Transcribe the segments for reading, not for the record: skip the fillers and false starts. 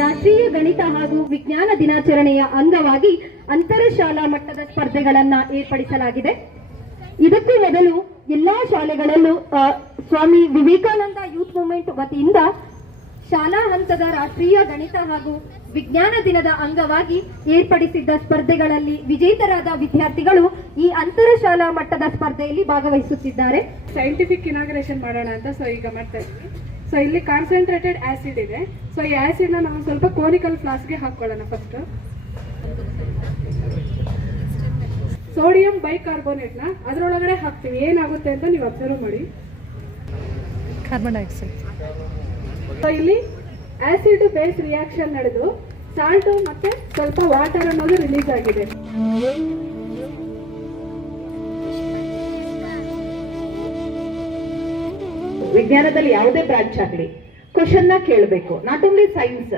ರಾಷ್ಟ್ರೀಯ ಗಣಿತ ಹಾಗೂ ವಿಜ್ಞಾನ ದಿನಾಚರಣೆಯ ಅಂಗವಾಗಿ ಅಂತರ ಶಾಲಾ ಮಟ್ಟದ ಸ್ಪರ್ಧೆಗಳನ್ನು ಏರ್ಪಡಿಸಲಾಗಿದೆ. ಇದಕ್ಕೂ ಮೊದಲು ಎಲ್ಲಾ ಶಾಲೆಗಳಲ್ಲೂ ಸ್ವಾಮಿ ವಿವೇಕಾನಂದ ಯೂತ್ ಮೂವ್ಮೆಂಟ್ ವತಿಯಿಂದ ಶಾಲಾ ಹಂತದ ರಾಷ್ಟ್ರೀಯ ಗಣಿತ ಹಾಗೂ ವಿಜ್ಞಾನ ದಿನದ ಅಂಗವಾಗಿ ಏರ್ಪಡಿಸಿದ್ದ ಸ್ಪರ್ಧೆಗಳಲ್ಲಿ ವಿಜೇತರಾದ ವಿದ್ಯಾರ್ಥಿಗಳು ಈ ಅಂತರ ಶಾಲಾ ಮಟ್ಟದ ಸ್ಪರ್ಧೆಯಲ್ಲಿ ಭಾಗವಹಿಸುತ್ತಿದ್ದಾರೆ. ಸೈಂಟಿಫಿಕ್ ಇನಾಗ್ರೇಷನ್ ಮಾಡೋಣ ಅಂತ ಈಗ ಮಾಡ್ತಾ ಇದ್ವಿ. ಇಲ್ಲಿ ಕಾನ್ಸಂಟ್ರೇಟೆಡ್ ಆಸಿಡ್ ಇದೆ. ಈ ಆಸಿಡ್ ನಾವು ಸ್ವಲ್ಪ ಕೋನಿಕಲ್ ಫ್ಲಾಸ್ಗೆ ಹಾಕೊಳ್ಳೋಣ. ಫಸ್ಟ್ ಸೋಡಿಯಂ ಬೈಕಾರ್ಬೋನೇಟ್ ನ ಅದರೊಳಗಡೆ ಹಾಕ್ತೀವಿ. ಏನಾಗುತ್ತೆ ಅಂತ ನೀವು ಅಬ್ಸರ್ವ್ ಮಾಡಿ. Carbon dioxide. ಇಲ್ಲಿ ಆಸಿಡ್ ಬೇಸ್ ರಿಯಾಕ್ಷನ್ ನಡೆದು ಸಾಲ್ಟ್ ಮತ್ತೆ ಸ್ವಲ್ಪ ವಾಟರ್ ಅನ್ನೋದು ರಿಲೀಸ್ ಆಗಿದೆ. ವಿಜ್ಞಾನದಲ್ಲಿ ಯಾವುದೇ ಬ್ರಾಂಚ್ ಆಗಲಿ ಕ್ವಶನ್ ಕೇಳಬೇಕು. ನಾಟ್ ಓನ್ಲಿ ಸೈನ್ಸ್,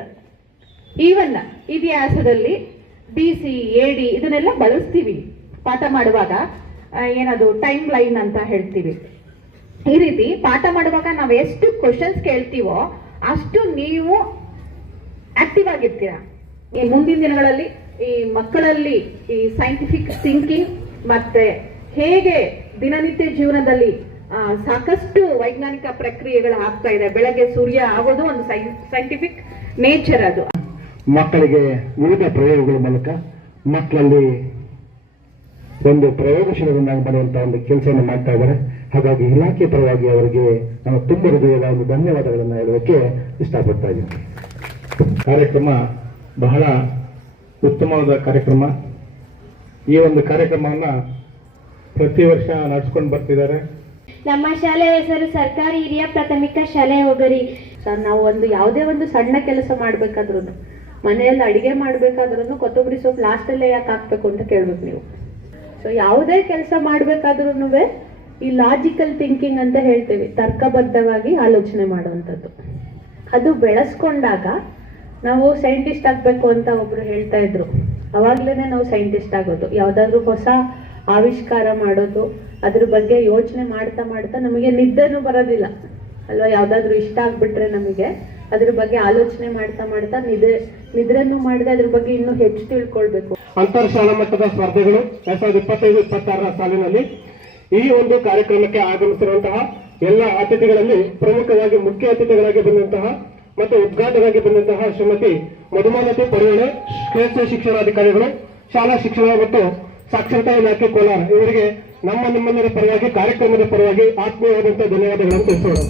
ಈವನ್ ಇತಿಹಾಸದಲ್ಲಿ BC AD ಇದನ್ನೆಲ್ಲ ಬಳಸ್ತೀವಿ ಪಾಠ ಮಾಡುವಾಗ. ಏನದು ಟೈಮ್ ಲೈನ್ ಅಂತ ಹೇಳ್ತೀವಿ. ಈ ರೀತಿ ಪಾಠ ಮಾಡುವಾಗ ನಾವು ಎಷ್ಟು ಕ್ವಶನ್ಸ್ ಕೇಳ್ತೀವೋ ಅಷ್ಟು ನೀವು ಆಕ್ಟಿವ್ ಆಗಿರ್ತೀರಾ. ಈ ಮುಂದಿನ ದಿನಗಳಲ್ಲಿ ಈ ಮಕ್ಕಳಲ್ಲಿ ಈ ಸೈಂಟಿಫಿಕ್ ಥಿಂಕಿಂಗ್ ಮತ್ತೆ ಹೇಗೆ ದಿನನಿತ್ಯ ಜೀವನದಲ್ಲಿ ಸಾಕಷ್ಟು ವೈಜ್ಞಾನಿಕ ಪ್ರಕ್ರಿಯೆಗಳು ಆಗ್ತಾ ಇದೆ. ಬೆಳಗ್ಗೆ ಸೂರ್ಯ ಆಗೋದು ಒಂದು ಸೈಂಟಿಫಿಕ್ ನೇಚರ್. ಅದು ಮಕ್ಕಳಿಗೆ ವಿವಿಧ ಪ್ರಯೋಗಗಳ ಮೂಲಕ ಮಕ್ಕಳಲ್ಲಿ ಒಂದು ಪ್ರಯೋಗಶೀಲರನ್ನಾಗಿ ಮಾಡುವಂತಹ ಒಂದು ಕೆಲಸವನ್ನು ಮಾಡ್ತಾ ಇದ್ದಾರೆ. ಹಾಗಾಗಿ ಇಲಾಖೆ ಪರವಾಗಿ ಅವರಿಗೆ ನಾನು ತುಂಬ ಹೃದಯದ ಒಂದು ಧನ್ಯವಾದಗಳನ್ನು ಹೇಳೋದಕ್ಕೆ ಇಷ್ಟಪಡ್ತಾ ಇದ್ದೀನಿ. ಕಾರ್ಯಕ್ರಮ ಬಹಳ ಉತ್ತಮವಾದ ಕಾರ್ಯಕ್ರಮ. ಈ ಒಂದು ಕಾರ್ಯಕ್ರಮವನ್ನು ಪ್ರತಿ ವರ್ಷ ನಡೆಸ್ಕೊಂಡು ಬರ್ತಿದ್ದಾರೆ. ನಮ್ಮ ಶಾಲೆಯ ಹೆಸರು ಸರ್ಕಾರಿ ಹಿರಿಯ ಪ್ರಾಥಮಿಕ ಶಾಲೆ ಹೋಗರಿ. ಸರ್, ನಾವು ಯಾವುದೇ ಒಂದು ಸಣ್ಣ ಕೆಲಸ ಮಾಡ್ಬೇಕಾದ್ರೂ, ಮನೆಯಲ್ಲಿ ಅಡಿಗೆ ಮಾಡ್ಬೇಕಾದ್ರೂ ಕೊತ್ತಂಬರಿ ಸೊಪ್ಪು ಲಾಸ್ಟಲ್ಲೇ ಯಾಕೆ ಹಾಕ್ಬೇಕು ಅಂತ ಕೇಳ್ಬೇಕು ನೀವು. ಯಾವುದೇ ಕೆಲಸ ಮಾಡ್ಬೇಕಾದ್ರೂ ಈ ಲಾಜಿಕಲ್ ಥಿಂಕಿಂಗ್ ಅಂತ ಹೇಳ್ತೇವೆ, ತರ್ಕಬದ್ಧವಾಗಿ ಆಲೋಚನೆ ಮಾಡುವಂಥದ್ದು, ಅದು ಬೆಳೆಸ್ಕೊಂಡಾಗ ನಾವು ಸೈಂಟಿಸ್ಟ್ ಆಗ್ಬೇಕು ಅಂತ ಒಬ್ರು ಹೇಳ್ತಾ ಇದ್ರು. ಅವಾಗ್ಲೇನೆ ನಾವು ಸೈಂಟಿಸ್ಟ್ ಆಗೋದು. ಯಾವ್ದಾದ್ರು ಹೊಸ ಆವಿಷ್ಕಾರ ಮಾಡೋದು, ಅದ್ರ ಬಗ್ಗೆ ಯೋಚನೆ ಮಾಡ್ತಾ ಮಾಡ್ತಾ ನಮಗೆ ನಿದ್ದೆನೂ ಬರೋದಿಲ್ಲ ಅಲ್ವಾ. ಯಾವ್ದಾದ್ರು ಇಷ್ಟ ಆಗ್ಬಿಟ್ರೆ ನಮಗೆ ಅದ್ರ ಬಗ್ಗೆ ಆಲೋಚನೆ ಮಾಡ್ತಾ ಮಾಡ್ತಾ ನಿದ್ರೆನೂ ಮಾಡಿದೆ ಅದ್ರ ಬಗ್ಗೆ ಇನ್ನೂ ಹೆಚ್ಚು ತಿಳ್ಕೊಳ್ಬೇಕು. ಅಂತರ್ ಶಾಲಾ ಮಟ್ಟದ ಸ್ಪರ್ಧೆಗಳು 2025-26 ಸಾಲಿನಲ್ಲಿ ಈ ಒಂದು ಕಾರ್ಯಕ್ರಮಕ್ಕೆ ಆಗಮಿಸಿರುವಂತಹ ಎಲ್ಲ ಅತಿಥಿಗಳಲ್ಲಿ ಪ್ರಮುಖವಾಗಿ ಮುಖ್ಯ ಅತಿಥಿಗಳಾಗಿ ಬಂದಂತಹ ಮತ್ತು ಉದ್ಘಾಟಕರಾಗಿ ಬಂದಂತಹ ಶ್ರೀಮತಿ ಮಧುಮಾಲತಿ ಪರಿವಳೆ, ಶ್ರೇಷ್ಠ ಶಿಕ್ಷಣಾಧಿಕಾರಿಗಳು, ಶಾಲಾ ಶಿಕ್ಷಣ ಮತ್ತು ಸಾಕ್ಷರತಾ ಇಲಾಖೆ ಕೋಲಾರ, ಇವರಿಗೆ ನಿಮ್ಮೆಲ್ಲರ ಪರವಾಗಿ ಕಾರ್ಯಕ್ರಮದ ಪರವಾಗಿ ಆತ್ಮೀಯವಾದಂತಹ ಧನ್ಯವಾದಗಳನ್ನು ತಿಳಿಸೋಣ.